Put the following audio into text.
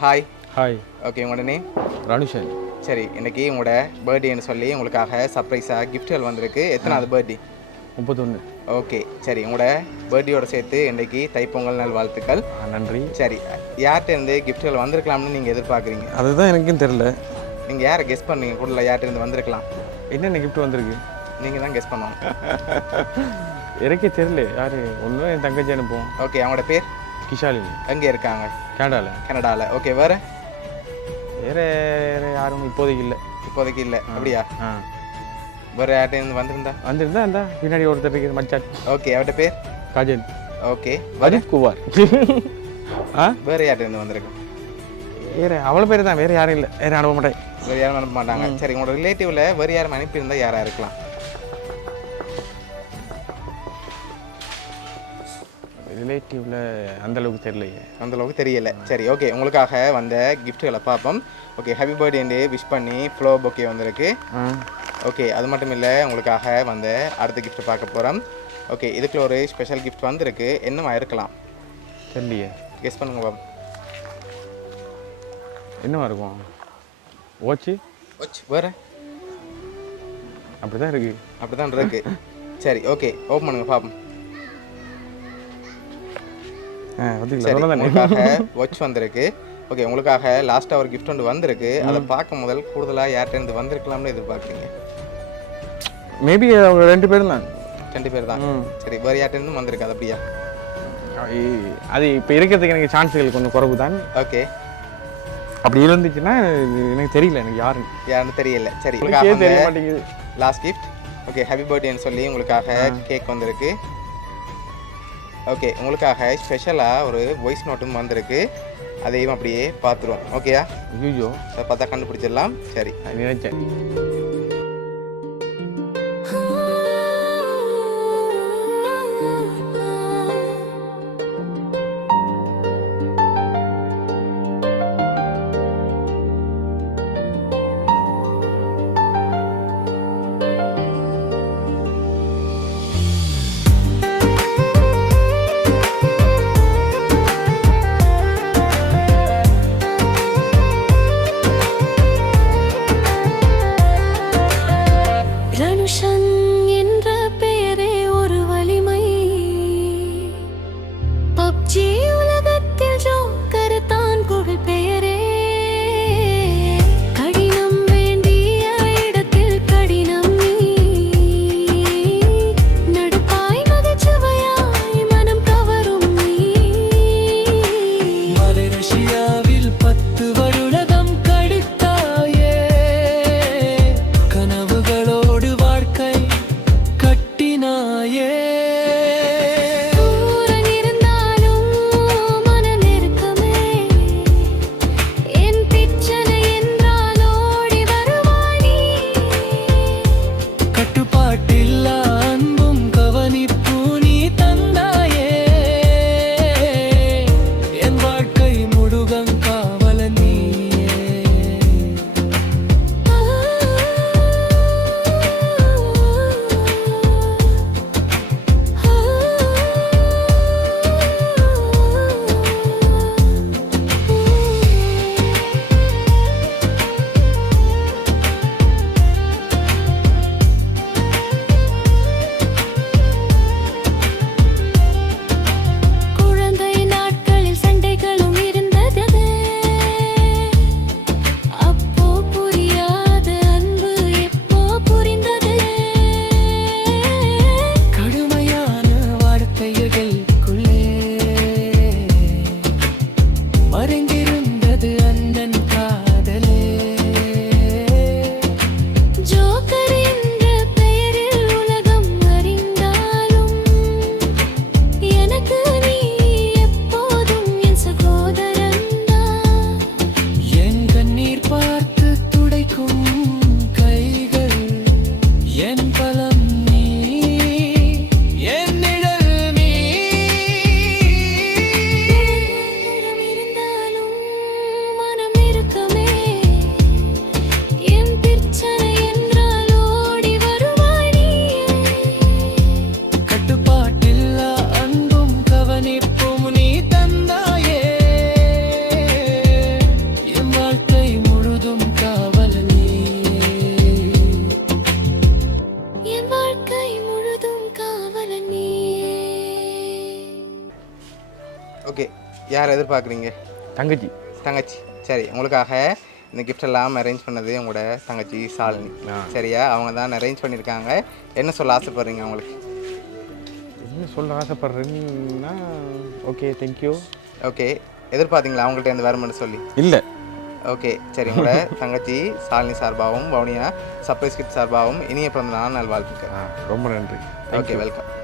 Hi. Hi. Okay, உங்களோட name? ராணுஷன். சரி, இன்றைக்கி உங்களோட பர்த்டேன்னு சொல்லி உங்களுக்காக சர்ப்ரைஸாக கிஃப்ட்கள் வந்திருக்கு. எத்தனாவது பர்த்டே? 31. ஓகே, சரி. உங்களோட பர்த்டேயோட சேர்த்து இன்றைக்கி தைப்பொங்கல் நல் வாழ்த்துக்கள். நன்றி. சரி, யார்கிட்டேருந்து கிஃப்ட்கள் வந்திருக்கலாம்னு நீங்கள் எதிர்பார்க்குறீங்க? அதுதான் எனக்கும் தெரில. நீங்கள் யாரை கெஸ் பண்ணீங்க? கூட யார்கிட்டேருந்து வந்திருக்கலாம்? என்னென்ன கிஃப்ட் வந்திருக்கு? நீங்கள் தான் கெஸ் பண்ணணும். எனக்கே தெரில யார். ஒன்றும் என் தங்கச்சி அனுப்புவோம். ஓகே, அவங்களோட பேர்? கிஷாலினி. எங்கே இருக்காங்க? கனடாவில். ஓகே, வேறு யாரும் இப்போதைக்கு இல்லை. இப்போதைக்கு இல்லை. அப்படியா? வேறு யார்கிட்டேருந்து வந்திருந்தா இருந்தா பின்னாடி ஒருத்தர் இருக்குது மச்சான். ஓகே, அவர்கிட்ட பேர்? காஜல். ஓகே, அஜித் குமார். வேறு யார்கிட்டேருந்து வந்திருக்கு? அவ்வளோ பேர் தான், வேறு யாரும் இல்லை. வேறு அனுப்ப மாட்டேன். வேறு யாரும் அனுப்ப மாட்டாங்க. சரி, உங்களோட ரிலேட்டிவில் வேறு யாரும் அனுப்பியிருந்தால் யாராக இருக்கலாம்? ரிலேட்டிவில் அந்தளவுக்கு தெரியலையே. அந்தளவுக்கு தெரியலை. சரி, ஓகே. உங்களுக்காக வந்த கிஃப்ட்டுகளை பார்ப்போம். ஓகே, ஹாப்பி பர்த்டே விஷ் பண்ணி ஃப்ளோ பொக்கே வந்திருக்கு. ஓகே, அது மட்டும் இல்லை, உங்களுக்காக வந்த அடுத்த கிஃப்ட் பார்க்க போகிறோம். ஓகே, இதுக்குள்ள ஒரு ஸ்பெஷல் கிஃப்ட் வந்திருக்கு. என்னவா இருக்கலாம்? தெரியலையே. கெஸ் பண்ணுங்க பாபு. என்னவா இருக்கும்? வாட்ச். வேறு அப்படி தான் இருக்குது. அப்படி தான் இருக்குது. சரி, ஓகே, ஓப்பன் பண்ணுங்க பாப்போம். உங்களுக்காக வாட்ச் வந்திருக்கு. ஓகே, உங்களுக்காக லாஸ்ட்டாக ஒரு கிஃப்ட் ஒன்று வந்திருக்கு. அதை பார்க்க முதல் கூடுதலாக யார்கிட்டேருந்து வந்திருக்கலாம்னு எதிர்பார்க்குறீங்க? மேபி அவங்க 2 பேரும் தான். 2 பேர் தான். சரி, வேறு யார்கிட்டேருந்து வந்திருக்கு? அது அப்படியா? அது இப்போ இருக்கிறதுக்கு எனக்கு சான்ஸுகள் கொஞ்சம் குறைவு தான். ஓகே, அப்படி இருந்துச்சுன்னா எனக்கு தெரியல. எனக்கு யாருன்னு தெரியல. சரி, தெரிய மாட்டேங்குது. Last gift. ஓகே, ஹாப்பி பர்த்டேன்னு சொல்லி உங்களுக்காக கேக் வந்திருக்கு. ஓகே, உங்களுக்காக ஸ்பெஷலாக ஒரு வாய்ஸ் நோட்டும் வந்திருக்கு. அதையும் அப்படியே பார்த்துருவோம். ஓகேயா? ஐயோ, அதை பார்த்தா கண்டுபிடிச்சிடலாம். சரி, நினைச்சேன். ஓகே, யார் எதிர்பார்க்குறீங்க? தங்கச்சி. தங்கச்சி. சரி, உங்களுக்காக இந்த gift எல்லாம் அரேஞ்ச் பண்ணது உங்களோட தங்கச்சி சாலினி. சரியா? அவங்க தான் அரேஞ்ச் பண்ணியிருக்காங்க. என்ன சொல்ல ஆசைப்படுறீங்க அவங்களுக்கு? என்ன சொல்ல ஆசைப்படுறேன்னா ஓகே தேங்க்யூ. ஓகே, எதிர்பார்த்தீங்களா அவங்கள்ட்ட இருந்து வருமானு சொல்லி? இல்லை. ஓகே, சரி. உங்களோட தங்கச்சி சாலினி சார்பாகவும் வவுனியா சர்ப்ரைஸ் கிஃப்ட் சார்பாகவும் இனிய பிறந்த நாள் நல்வாழ்த்துக்கள். ரொம்ப நன்றி. Okay, welcome.